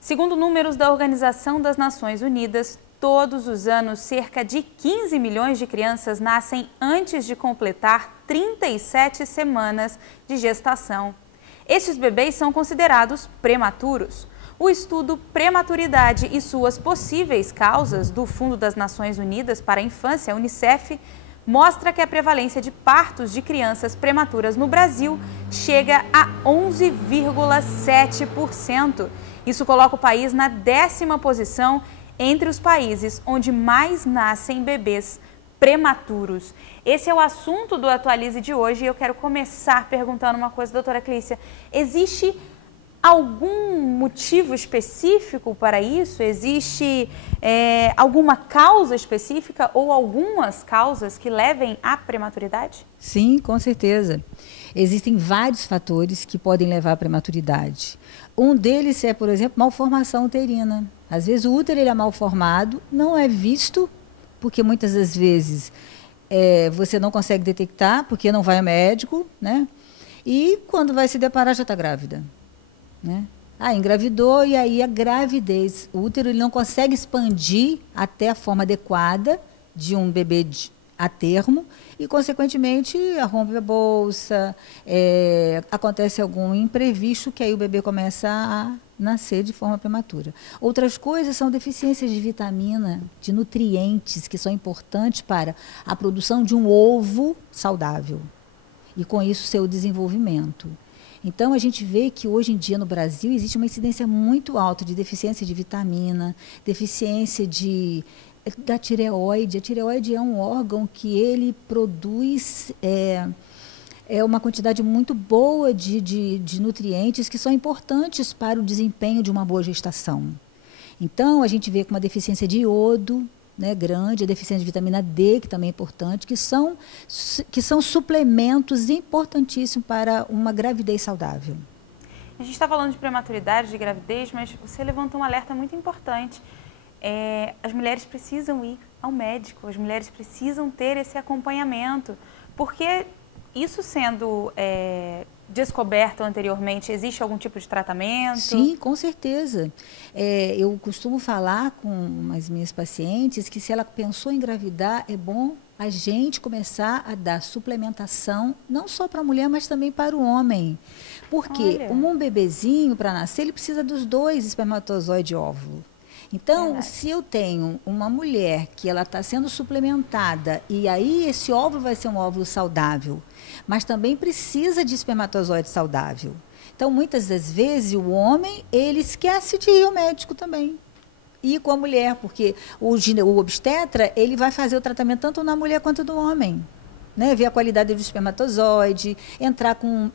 Segundo números da Organização das Nações Unidas, todos os anos cerca de 15 milhões de crianças nascem antes de completar 37 semanas de gestação. Estes bebês são considerados prematuros. O estudo Prematuridade e suas possíveis causas do Fundo das Nações Unidas para a Infância, UNICEF, mostra que a prevalência de partos de crianças prematuras no Brasil chega a 11,7%. Isso coloca o país na 10ª posição entre os países onde mais nascem bebês prematuros. Esse é o assunto do Atualize de hoje e eu quero começar perguntando uma coisa, doutora Clícia. Existe algum motivo específico para isso? Existe alguma causa específica ou algumas causas que levem à prematuridade? Sim, com certeza. Existem vários fatores que podem levar à prematuridade. Um deles é, por exemplo, malformação uterina. Às vezes o útero ele é mal formado, não é visto, porque muitas das vezes você não consegue detectar, porque não vai ao médico, né? E quando vai se deparar já está grávida, né? Engravidou e aí a gravidez, o útero ele não consegue expandir até a forma adequada de um bebê a termo e, consequentemente, rompe a bolsa, acontece algum imprevisto que aí o bebê começa a nascer de forma prematura. Outras coisas são deficiências de vitamina, de nutrientes, que são importantes para a produção de um ovo saudável e, com isso, seu desenvolvimento. Então, a gente vê que hoje em dia no Brasil existe uma incidência muito alta de deficiência de vitamina, deficiência da tireoide. A tireoide é um órgão que ele produz uma quantidade muito boa de nutrientes que são importantes para o desempenho de uma boa gestação. Então, a gente vê com uma deficiência de iodo, né, grande, a deficiência de vitamina D, que também é importante, que são suplementos importantíssimos para uma gravidez saudável. A gente está falando de prematuridade, de gravidez, mas você levanta um alerta muito importante. As mulheres precisam ir ao médico, as mulheres precisam ter esse acompanhamento, porque isso sendo descoberto anteriormente, existe algum tipo de tratamento? Sim, com certeza. Eu costumo falar com as minhas pacientes que se ela pensou em engravidar, é bom a gente começar a dar suplementação, não só para a mulher, mas também para o homem. Porque um bebezinho, para nascer, ele precisa dos 2 espermatozoide e óvulo. Então, se eu tenho uma mulher que ela está sendo suplementada e aí esse óvulo vai ser um óvulo saudável, mas também precisa de espermatozoide saudável. Então, muitas das vezes, o homem, ele esquece de ir ao médico também. E com a mulher, porque o obstetra, ele vai fazer o tratamento tanto na mulher quanto no homem. Né? Ver a qualidade do espermatozoide, entrar com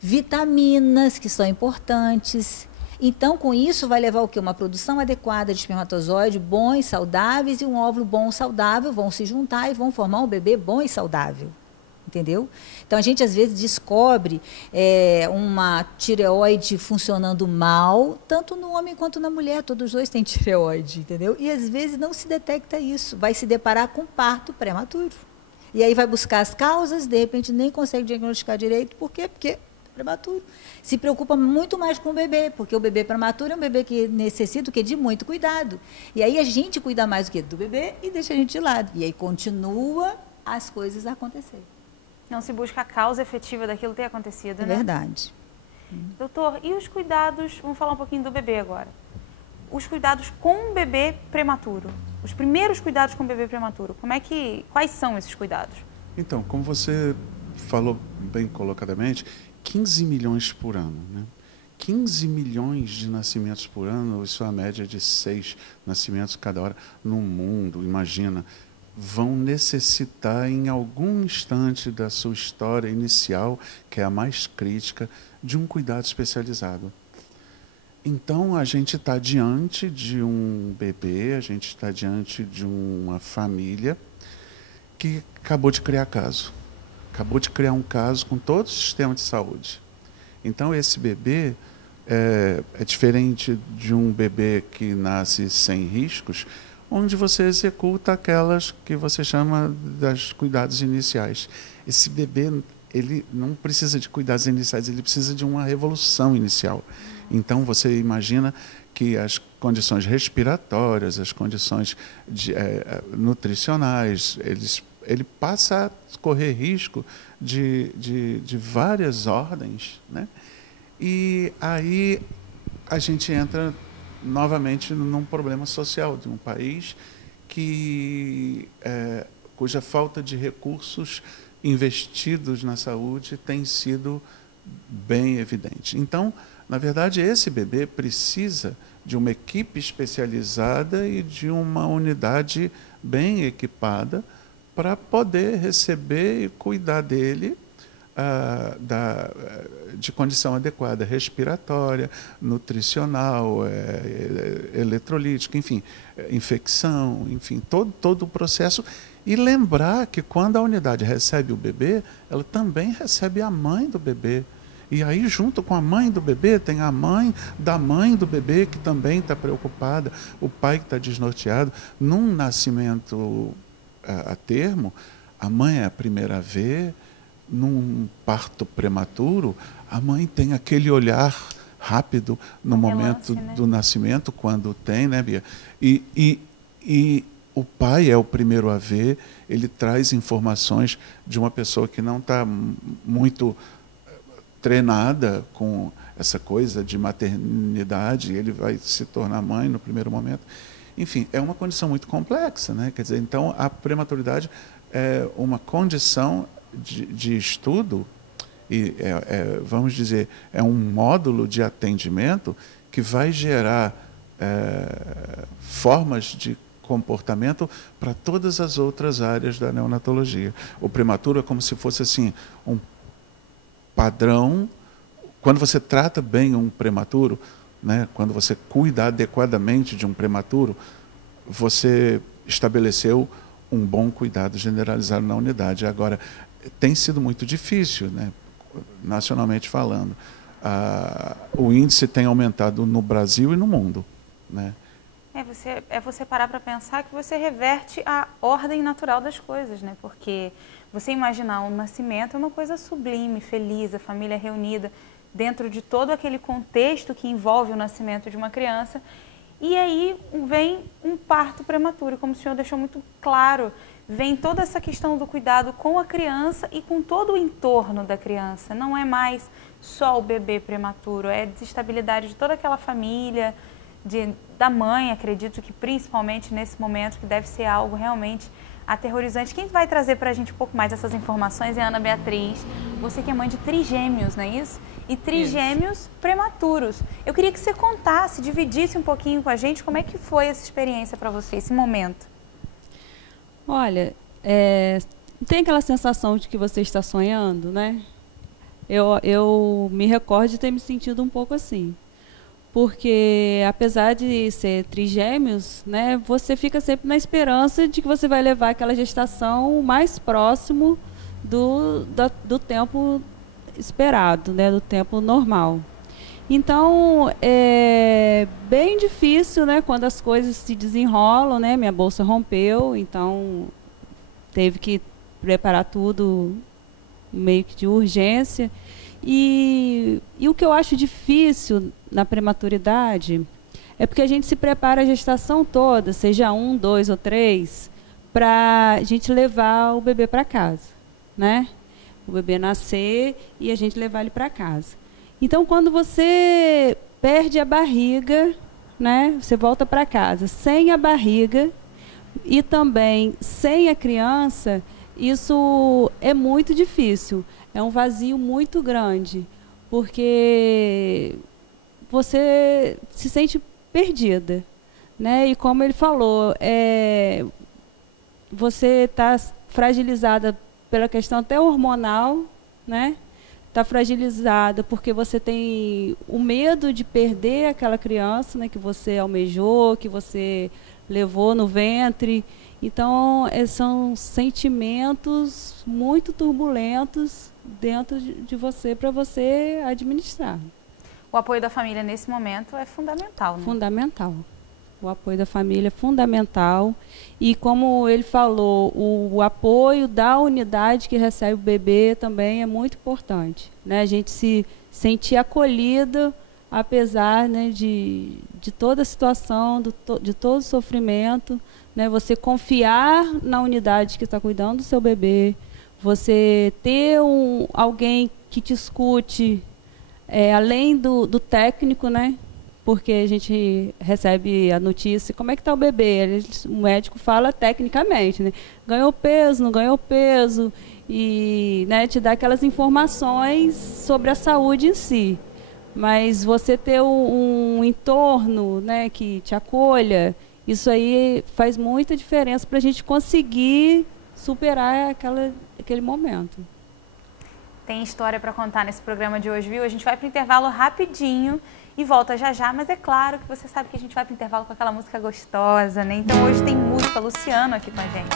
vitaminas que são importantes. Então, com isso, vai levar o quê? Uma produção adequada de espermatozoide bons, saudáveis, e um óvulo bom, saudável, vão se juntar e vão formar um bebê bom e saudável. Entendeu? Então, a gente, às vezes, descobre uma tireoide funcionando mal, tanto no homem quanto na mulher. Todos os 2 têm tireoide, entendeu? E, às vezes, não se detecta isso. Vai se deparar com parto prematuro. E aí vai buscar as causas, de repente, nem consegue diagnosticar direito. Por quê? Porque prematuro. Se preocupa muito mais com o bebê, porque o bebê prematuro é um bebê que necessita de muito cuidado. E aí a gente cuida mais do bebê e deixa a gente de lado. E aí continua as coisas a acontecer. Não se busca a causa efetiva daquilo ter acontecido, né? É verdade. Doutor, e os cuidados, vamos falar um pouquinho do bebê agora. Os cuidados com o bebê prematuro, os primeiros cuidados com o bebê prematuro, quais são esses cuidados? Então, como você falou bem colocadamente, 15 milhões por ano, né? 15 milhões de nascimentos por ano, isso é a média de 6 nascimentos cada hora no mundo, imagina. vão necessitar, em algum instante da sua história inicial, que é a mais crítica, de um cuidado especializado. Então, a gente está diante de um bebê, a gente está diante de uma família que acabou de criar caso. Acabou de criar um caso com todo o sistema de saúde. Então, esse bebê é diferente de um bebê que nasce sem riscos, onde você executa aquelas que você chama das cuidados iniciais. Esse bebê, ele não precisa de cuidados iniciais, ele precisa de uma revolução inicial. Então, você imagina que as condições respiratórias, as condições nutricionais, ele passa a correr risco de várias ordens, né? E aí a gente entra novamente num problema social de um país cuja falta de recursos investidos na saúde tem sido bem evidente. Então, na verdade, esse bebê precisa de uma equipe especializada e de uma unidade bem equipada para poder receber e cuidar dele de condição adequada, respiratória, nutricional, eletrolítica, enfim, infecção, enfim, todo o processo. E lembrar que quando a unidade recebe o bebê, ela também recebe a mãe do bebê. E aí, junto com a mãe do bebê, tem a mãe do bebê que também está preocupada, o pai que está desnorteado. Num nascimento a termo, a mãe é a primeira a ver. Num parto prematuro, a mãe tem aquele olhar rápido no momento do nascimento, quando tem, né, Bia? E o pai é o primeiro a ver, ele traz informações de uma pessoa que não está muito treinada com essa coisa de maternidade, ele vai se tornar mãe no primeiro momento. Enfim, é uma condição muito complexa, né? Quer dizer, então, a prematuridade é uma condição de estudo, e vamos dizer, é um módulo de atendimento que vai gerar formas de comportamento para todas as outras áreas da neonatologia. O prematuro é como se fosse assim, um padrão. Quando você trata bem um prematuro, né, quando você cuida adequadamente de um prematuro, você estabeleceu um bom cuidado generalizado na unidade. Agora, tem sido muito difícil, né, nacionalmente falando. O índice tem aumentado no Brasil e no mundo, né? Você parar para pensar que você reverte a ordem natural das coisas, né? Porque você imaginar um nascimento é uma coisa sublime, feliz, a família reunida dentro de todo aquele contexto que envolve o nascimento de uma criança. E aí vem um parto prematuro, como o senhor deixou muito claro. Vem toda essa questão do cuidado com a criança e com todo o entorno da criança. Não é mais só o bebê prematuro, é a desestabilidade de toda aquela família, da mãe, acredito que principalmente nesse momento, que deve ser algo realmente aterrorizante. Quem vai trazer para a gente um pouco mais essas informações é a Ana Beatriz, você que é mãe de trigêmeos, não é isso? E trigêmeos prematuros. Eu queria que você contasse, dividisse um pouquinho com a gente como é que foi essa experiência para você, esse momento. Olha, tem aquela sensação de que você está sonhando, né? Eu me recordo de ter me sentido um pouco assim. Porque, apesar de ser trigêmeos, né, você fica sempre na esperança de que você vai levar aquela gestação mais próximo do tempo esperado, né, do tempo normal. Então, é bem difícil, né, quando as coisas se desenrolam, né, minha bolsa rompeu, então teve que preparar tudo meio que de urgência. E o que eu acho difícil na prematuridade é porque a gente se prepara a gestação toda, seja 1, 2 ou 3, para a gente levar o bebê para casa, né? O bebê nascer e a gente levar ele para casa. Então, quando você perde a barriga, né, você volta para casa sem a barriga e também sem a criança, isso é muito difícil. É um vazio muito grande, porque você se sente perdida, né? E como ele falou, você está fragilizada pela questão até hormonal, né? Está fragilizada porque você tem o medo de perder aquela criança, né, que você almejou, que você levou no ventre. Então, são sentimentos muito turbulentos dentro de você, para você administrar. O apoio da família nesse momento é fundamental, né? Fundamental. O apoio da família é fundamental. E como ele falou, o apoio da unidade que recebe o bebê também é muito importante, né? A gente se sentir acolhida, apesar, né, de toda a situação, de todo o sofrimento, né? Você confiar na unidade que está cuidando do seu bebê, você ter alguém que te escute, além do técnico, né? Porque a gente recebe a notícia, como é que está o bebê? O médico fala tecnicamente, né? Ganhou peso, não ganhou peso, e, né, te dá aquelas informações sobre a saúde em si. Mas você ter um entorno, né, que te acolha, isso aí faz muita diferença para a gente conseguir superar aquele momento. Tem história para contar nesse programa de hoje, viu? A gente vai para o intervalo rapidinho e volta já já, mas é claro que você sabe que a gente vai para o intervalo com aquela música gostosa, né? Então hoje tem música, Luciano aqui com a gente.